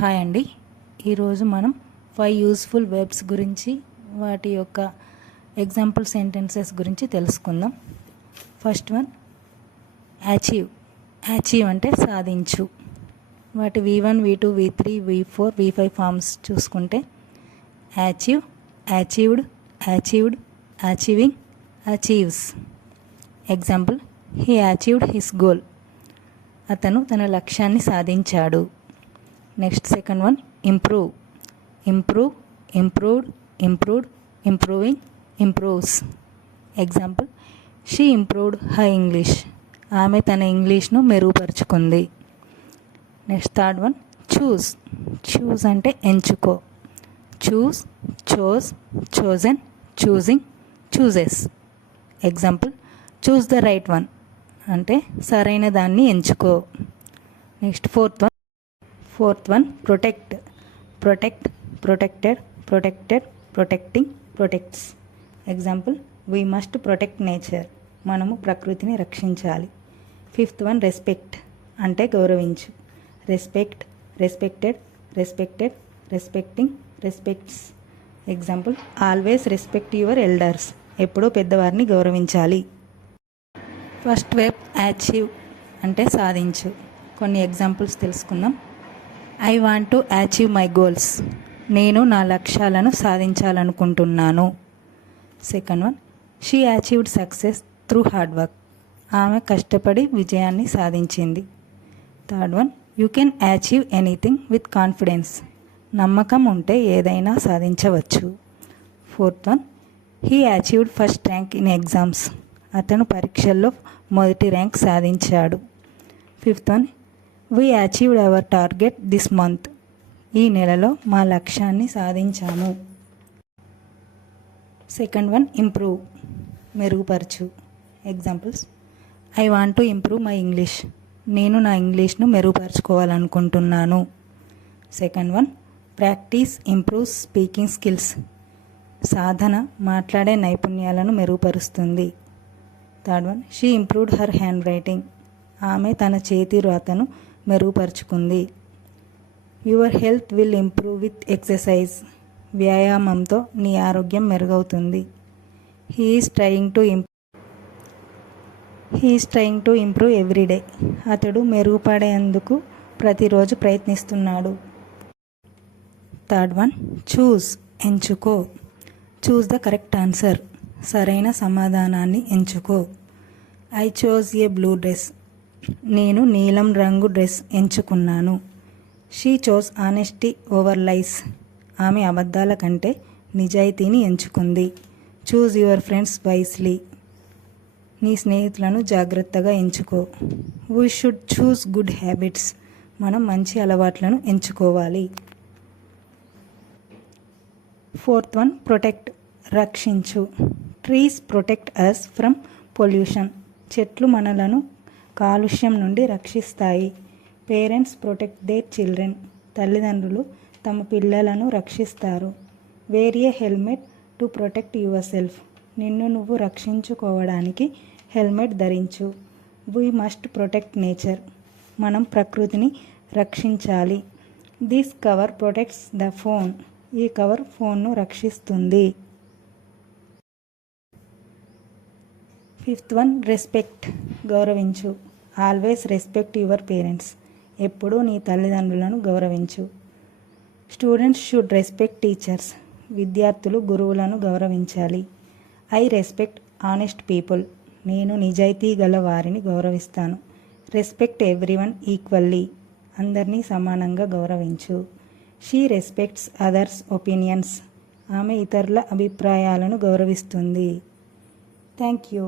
Hi అండి. ఈరోజు మనం 5 యూస్ఫుల్ వెర్బ్స్ గురించి వాటి యొక్క ఎగ్జాంపుల్ సెంటెన్సెస్ గురించి తెలుసుకుందాం. First one achieve. అచీవ్ అంటే సాధించు. వాటి V1, V2, V3, V4, V5 forms చూసుకుంటే achieve, achieved, achieved, achieving, achieves. Example, he achieved his goal. అతను తన లక్ష్యాన్ని సాధించాడు. Next second one improve. Improve, improved, improved, improving, improves. Example, she improved her English. ఆమె తన ఇంగ్లీష్ను మెరుగుపరుచుకుంది. Next third one choose. Choose అంటే ఎంచుకో. Choose, chose, chosen, choosing, chooses. Example, choose the right one అంటే సరైన దాన్ని ఎంచుకో. Next fourth one protect. Protect, protected, protected, protecting, protects. Example, we must protect nature. మనము ప్రకృతిని రక్షించాలి. ఫిఫ్త్ వన్ రెస్పెక్ట్ అంటే గౌరవించు. Respect, respected, respected, respecting, respects. Example, always respect your elders. ఎప్పుడూ పెద్దవారిని గౌరవించాలి. ఫస్ట్ వెర్బ్ అచీవ్ అంటే సాధించు. కొన్ని ఎగ్జాంపుల్స్ తెలుసుకుందాం. I want to achieve my goals. నేను నా లక్ష్యాలను సాధించాలనుకుంటున్నాను. Second one she achieved success through hard work. ఆమె కష్టపడి విజయాన్ని సాధించింది. Third one you can achieve anything with confidence. నమ్మకం ఉంటే ఏదైనా సాధించవచ్చు. Fourth one he achieved first rank in exams. అతను పరీక్షల్లో మొదటి ర్యాంక్ సాధించాడు. Fifth one we achieved our target this month. ఈ నెలలో మా లక్ష్యాన్ని సాధించాము. సెకండ్ వన్ ఇంప్రూవ్, మెరుగుపరచు. Examples, I want to improve my English. నేను నా ఇంగ్లీష్ను మెరుగుపరుచుకోవాలనుకుంటున్నాను. Second one practice improves speaking skills. సాధన మాట్లాడే నైపుణ్యాలను మెరుగుపరుస్తుంది. Third one she improved her handwriting. ఆమె తన చేతి రాతను మెరుగుపరుచుకుంది. Your health will improve with exercise. వ్యాయామంతో నీ ఆరోగ్యం మెరుగవుతుంది. He is trying to improve everyday. అతడు మెరుగుపడేందుకు ప్రతిరోజు ప్రయత్నిస్తున్నాడు. థర్డ్ వన్ చూస్, ఎంచుకో. Choose the correct answer. సరైన సమాధానాన్ని ఎంచుకో. I chose a blue dress. నేను నీలం రంగు డ్రెస్ ఎంచుకున్నాను. She chose honesty over lies. ఆమె అబద్ధాల కంటే నిజాయితీని ఎంచుకుంది. Choose your friends wisely. నీ స్నేహితులను జాగ్రత్తగా ఎంచుకో. We should choose good habits. మనం మంచి అలవాట్లను ఎంచుకోవాలి. ఫోర్త్ వన్ ప్రొటెక్ట్, రక్షించు. Trees protect us from pollution. చెట్లు మనలను కాలుష్యం నుండి రక్షిస్తాయి. Parents protect their children. తల్లిదండ్రులు తమ పిల్లలను రక్షిస్తారు. Wear a helmet to protect yourself. నిన్ను నువ్వు రక్షించుకోవడానికి హెల్మెట్ ధరించు. We must protect nature. మనం ప్రకృతిని రక్షించాలి. This cover protects the phone. ఈ కవర్ ఫోన్ను రక్షిస్తుంది. ఫిఫ్త్ వన్ రెస్పెక్ట్, గౌరవించు. Always respect your parents. ఎప్పుడూ నీ తల్లిదండ్రులను గౌరవించు. Students should respect teachers. విద్యార్థులు గురువులను గౌరవించాలి. I respect honest people. నేను నిజాయితీ గల వారిని గౌరవిస్తాను. Respect everyone equally. అందరినీ సమానంగా గౌరవించు. She respects others opinions. ఆమె ఇతరుల అభిప్రాయాలను గౌరవిస్తుంది. Thank you.